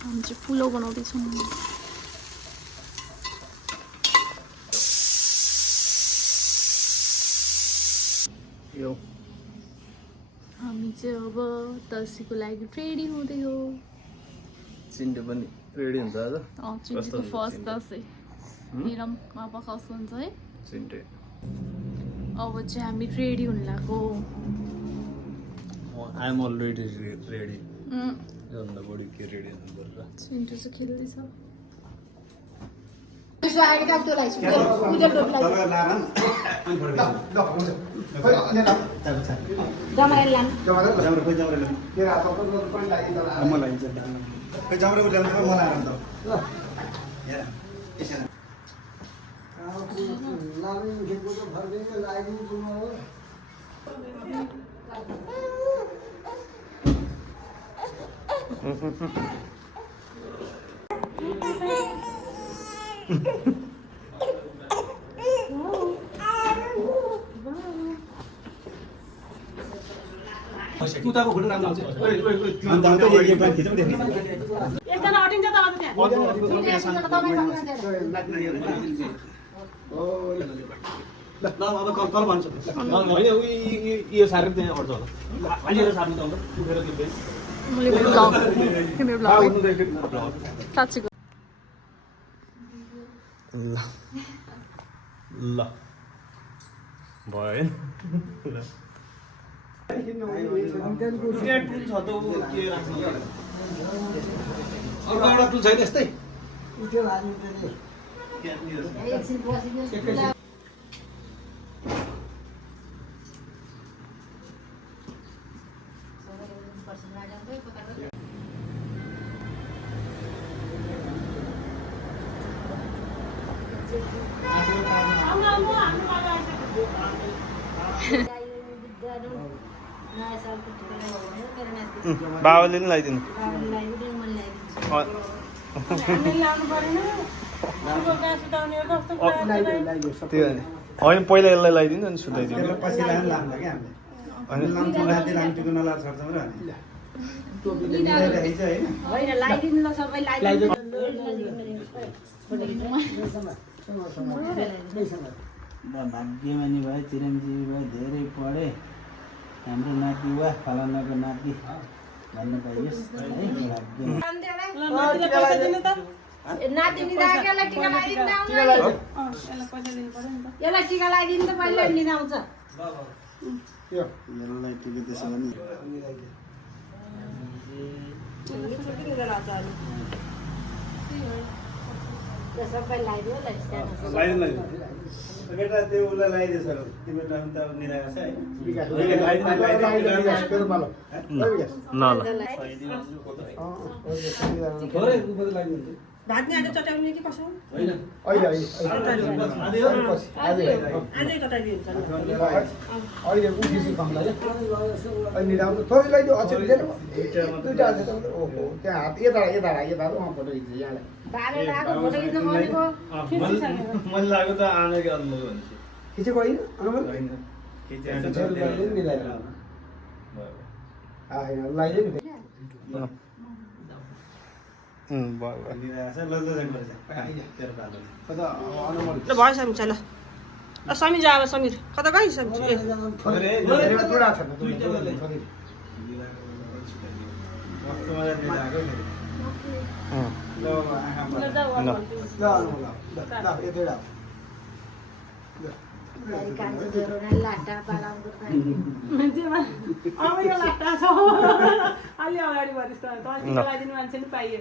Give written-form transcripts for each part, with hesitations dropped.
हामी चाहिँ पुलाउ बनाउँदैछौँ। हामी चाहिँ अब दसैँको लागि रेडी हुँदै हो। चिन्टु पनि रेडी हुन्छ आज? चिन्टुको फर्स्ट दसैँ हेरौँ पापा कस्तो हुन्छ है। चिन्टु अब चाहिँ हामी रेडी हुन लाग्यो। I am already ready. योभन्दा बढी के रेडी हुनु पर्छ? चिन्टु चाहिँ खेल्दैछ। कुताको फोटो राम्रो आउँछ। एकजना अटिन्छ त अझ त्यहाँ। ल अब कल भन्छ। होइन यो सारेर त्यहाँ अड्छ होला। अहिले सार्नु त उठेर त्यो ल भयो टुल छैन यस्तै बाबाले नि लगाइदिनु। होइन पहिला यसलाई लगाइदिनु अनि सुताइदिनु। भाग्यमानी भयो, चिरञ्जीवी भयो, धेरै पढे, हाम्रो नाति वा फलानाको नाति भन्न पाइयोस् है। यसलाई टिका लगाइदिनु त पहिला लिन आउँछ। यसलाई टिका त्यसो भने सबै लगाइदियो बेटा त्यो उसलाई लगाइदिएछ तिम्रो नाम त निराएको छ भाग्ने आएर चटाउने कि कसो होइन मैले लाग्यो त आनेको अनुभव खिचेको होइन भयो समीर ल समीर जा अब समीर कता गयो समीर अब यो लाटा छ अलि अगाडि भनिस् त लगाइदिनु मान्छे नि पाइयो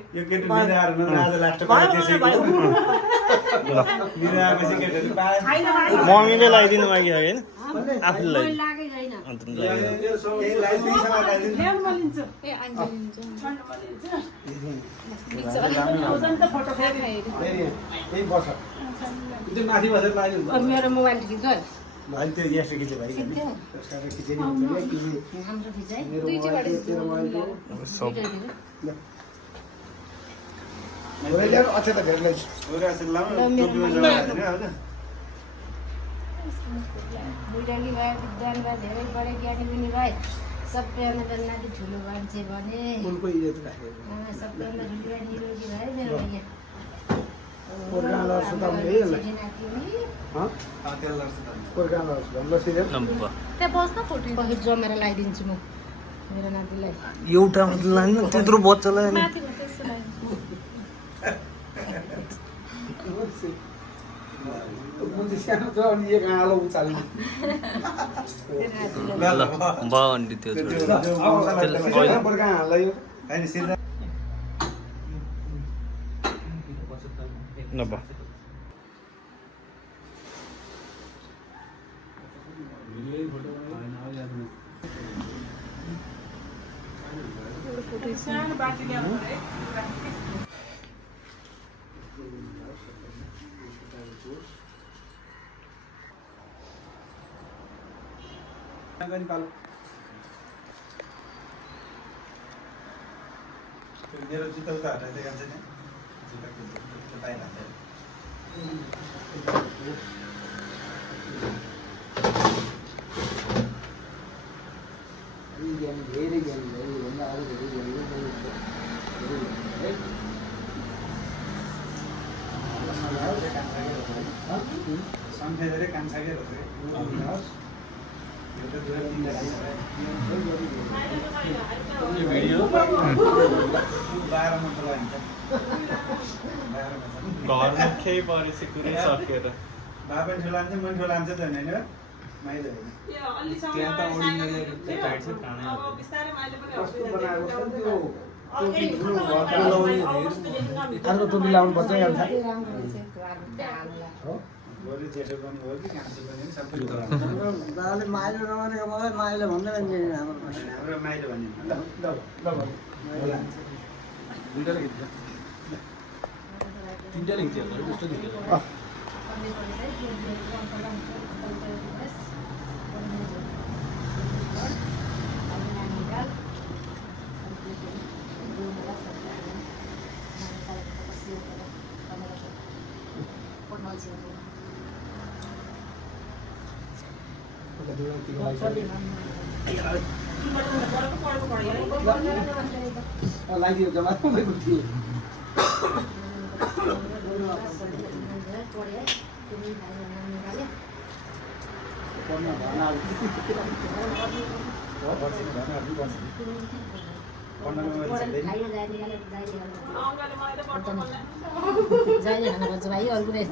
मम्मीले लगाइदिनु माग्यो होइन आफूले मेरो मोबाइल खिच्छ त्यो यस्तो खिच्यो भाइ बुढाली भयो विद्वान भयो धेरै बढे ज्ञानी पनि भए सबैभन्दा बेलाको ठुलो मान्छे भने उनको इज्जत राखेको सबैभन्दा ठुलो निरोगी भयो मेरो यहाँ पुर्खालाई सुताउने है यसलाई पुर्खालाई सुताउने सिधै त्यहाँ बस्न फोटो पछि जमेर लगाइदिन्छु म मेरो नातिलाई एउटा मात्र लाग्नु त्यत्रो बच्चालाई माथि गएर त्यसो लाग्यो मुन्टी सानो छ अनि एक आलो उचाल्ने ल बान्डी त्यो पुर्खा हाल्दै यो नबा मेरो जुत्ता उता हटाइदिएको कान्छ नि जुत्ता पाइहाल्छ धेरै ज्ञानी भयो योभन्दा अरू धेरै ज्ञानी सङ्ख्या धेरै कान्छाकै रहेछ घरमा केही परेपछि कुरै सकेर बाबा ठुलो लान्छ मन ठुलो लान्छ त होइन माइलो त्यहाँ त ओर्डिनरी टाइट छ कानै अर्को टोपी लाउनु पर्छ माइलो नभनेको मलाई माइलो भन्दै हाम्रो माइलो भन्ने तिनटा लिन्छ कस्तो दिन्छ लागिदियो जम्मा तपाईँको थियो जाइले खाना पर्छ भाइ अर्को रेस्ट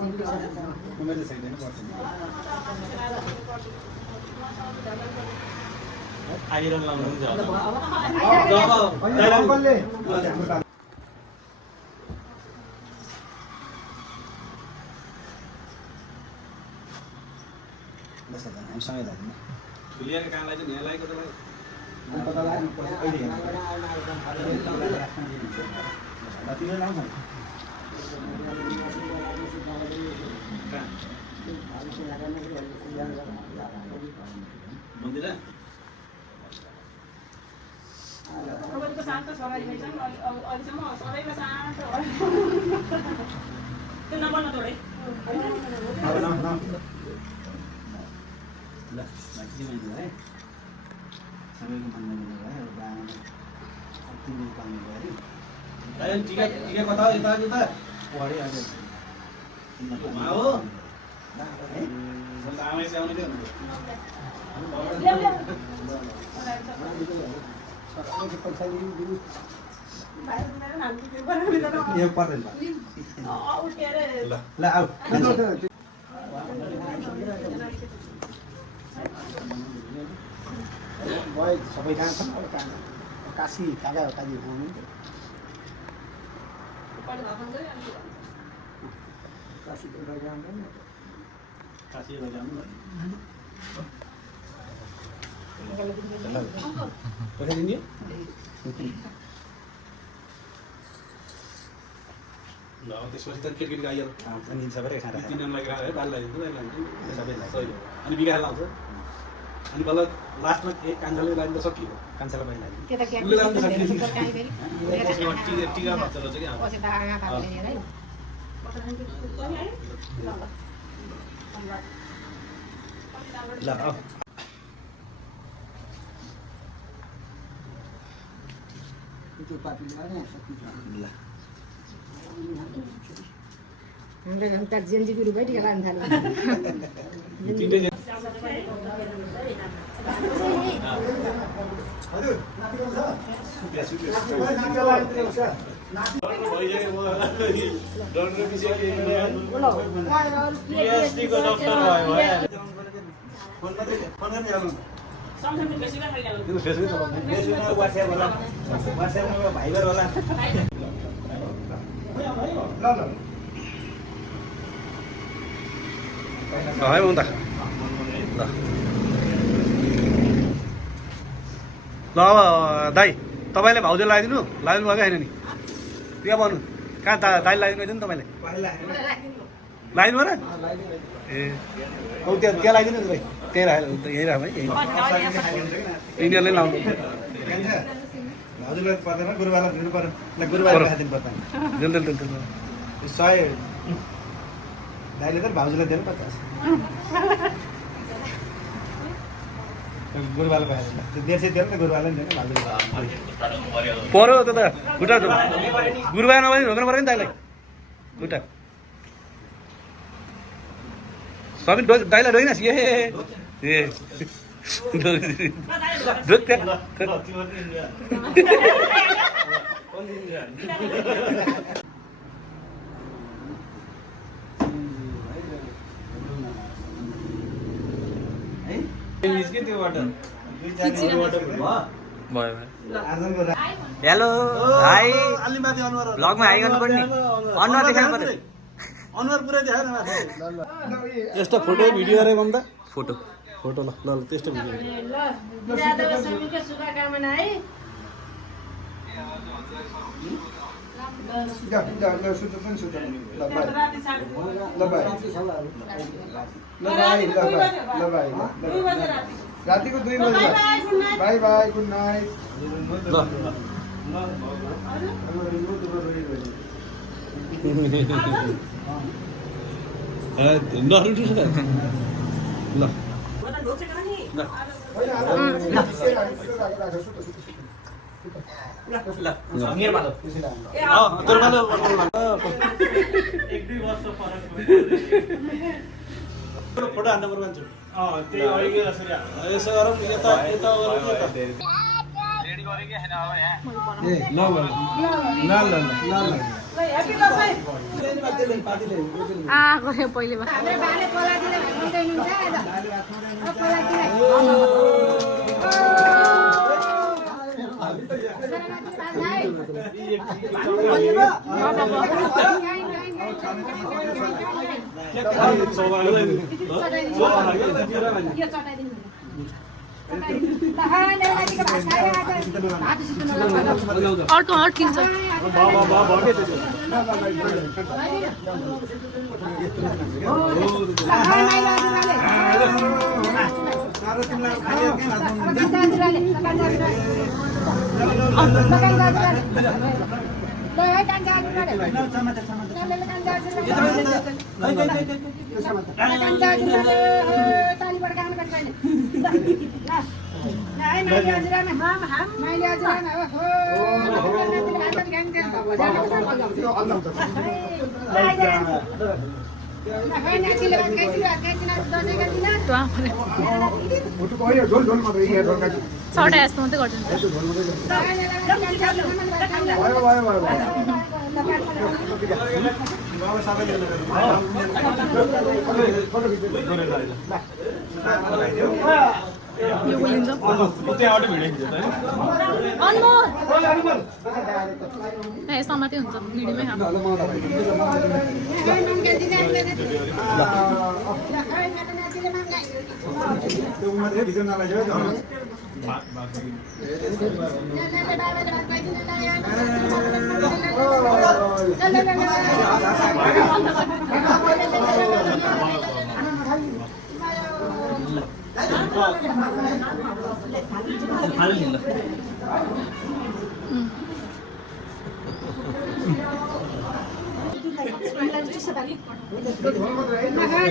आइरन लाउनु हुन्छ हामीसँगै लाग्ने ठुलियाको कामलाई चाहिँ यहाँ लागेको तपाईँलाई पत्ता लाग्नु पर्छ अहिले लाउँछ मन्दिर तपाईँको शान्त सवारी रहेछ नि अहिलेसम्म सबैको शान्त हो त्यो नबन्न थोरै ल मान्छे है सबैको मन भयो तिम्रो पानी भयो अरे टिका टिका कता हो यता यता पढे आज हो आमै चाहिँ आउने थियो पैसा दिनु यो पर्दैन ल आऊ भयो सबै कहाँ छन् अब कहाँ काशी काका काजी खानु काशी त जाँदैन काशी जानु पठाइदिने ल त्यसपछि त केटकेटी आइहाल्छ अनि सबैले खाना तिनीहरूलाई गएर है बाल लगाइदिन्छ सबैलाई सही हो अनि बिगाएर लाउँछ अनि बल्ल लास्टमा एक कान्छाले लागिन्छ सकियो कान्छालाई पहिला उसले लागिन्छ सकियो टिका भन्छ रहेछ कि ल त्यो पापी ल्याएर यहाँ सकिन्छ ल हाम्रो घरमा त जेन्जीको रुपै टिका लान थाल्यो तिनटै हजुर भाइबर होला है ममता ल ल अब दाइ तपाईँले भाउजू लगाइदिनु भएको होइन नि त्यहाँ भन्नु कहाँ दाइ लगाइदिनु नि तपाईँले लगाइदिनु भएन ए अब त्यहाँ लगाइदिनु नि त्यहीँ राखेर यहीँ राख है यहीँ यिनीहरूले लाउनु हजुरलाई पर्दैन गुरुबाला दिनु पर्यो ल गुरुबाला राखिदिनु पर्दैन दिल 100 दाइले त भाउजूलाई दिनु 50 गुरुबाला पाइदैन त्यो 150 दिनु त गुरुबाला दिनु भाउजूलाई पऱ्यो त खुट्टा गुरुबार नभए रोक्नु पऱ्यो नि दाइलाई खुट्टा सबै दाइलाई रोइनस् ए हेलो भाइ भ्लगमा हाई गर्नु पर्ने अनुहार देखाउनु पर्यो अनुहार पुरै देखाएन यस्तो फोटो भिडियो अरे ममता फोटो फोटो ल ल त्यस्तो भिडियो ल बिरादवसमीको शुभकामना है रातिको 2 बजे बाई बाई गुड नाइट ल नरुटु ल फोटो हान्न पर्यो मान्छे यसो गरौँ यता यता गरौँ यता गयो पहिले हाम्रो बाले पलादिले भन्दै हुनुहुन्छ आज पलादिले अर्को अड्किन्छ छोटा यस्तो मात्रै यो बोलिन्छ यस्तो मात्रै हुन्छ भिडियोमै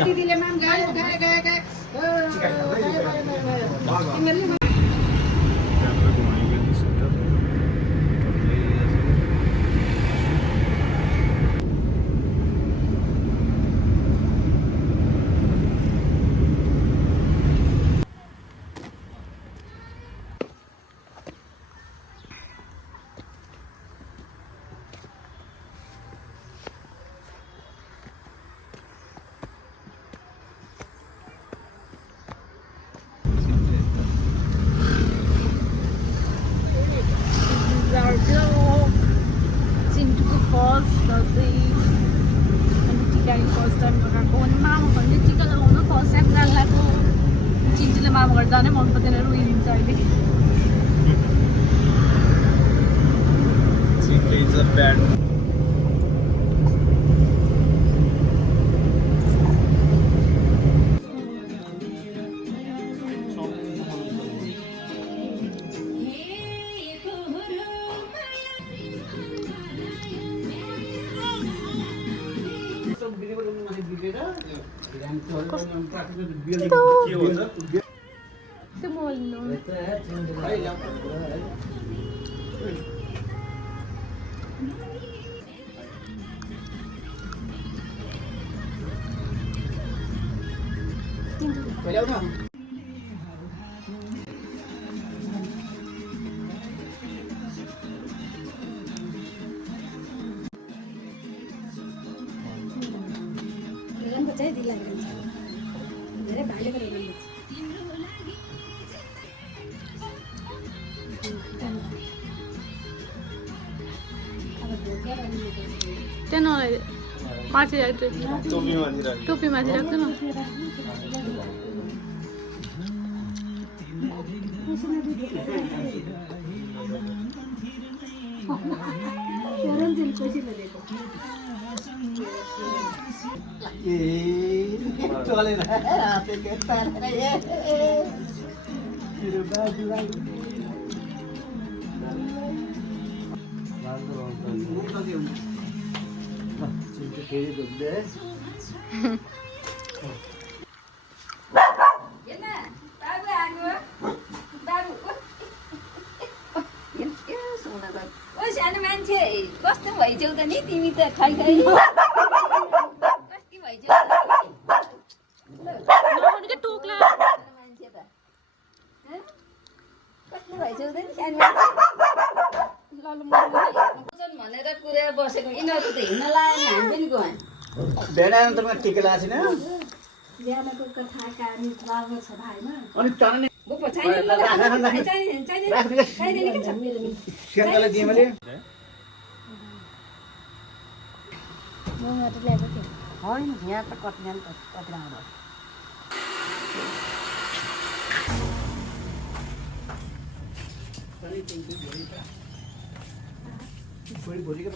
दिदीले माम गायो गायो गायो गायो जानै मन पर्दैन रोइदिन्छ अहिले चिक्ले इज अ ब्याड के हो त त्यो बोल्नु चाहिँ दिला धेरै भाले गरेर त्यहाँ नलाई माथि राख्छु टोपी माथि राख्छु न चलेन हाते के तारेर मेरो बाजु फेरि धुँदै सानो मान्छे कस्तो भइछौ त नि तिमी त खै खै कति भइछौ टोक्ला मान्छे त कस्तो भइछौ त नि सानो भनेर कुरा बसेको यिनीहरू त हिँड्न लाग्यो हामी पनि गयौँ भेडामा त मलाई टिका लागेको छैन बिहानको कथा कहानी राम्रो छ भाइमा अनि तर नि सेन्टरलाई दिएँ मैले होइन यहाँ त कति राम्रो भोलि भोलिको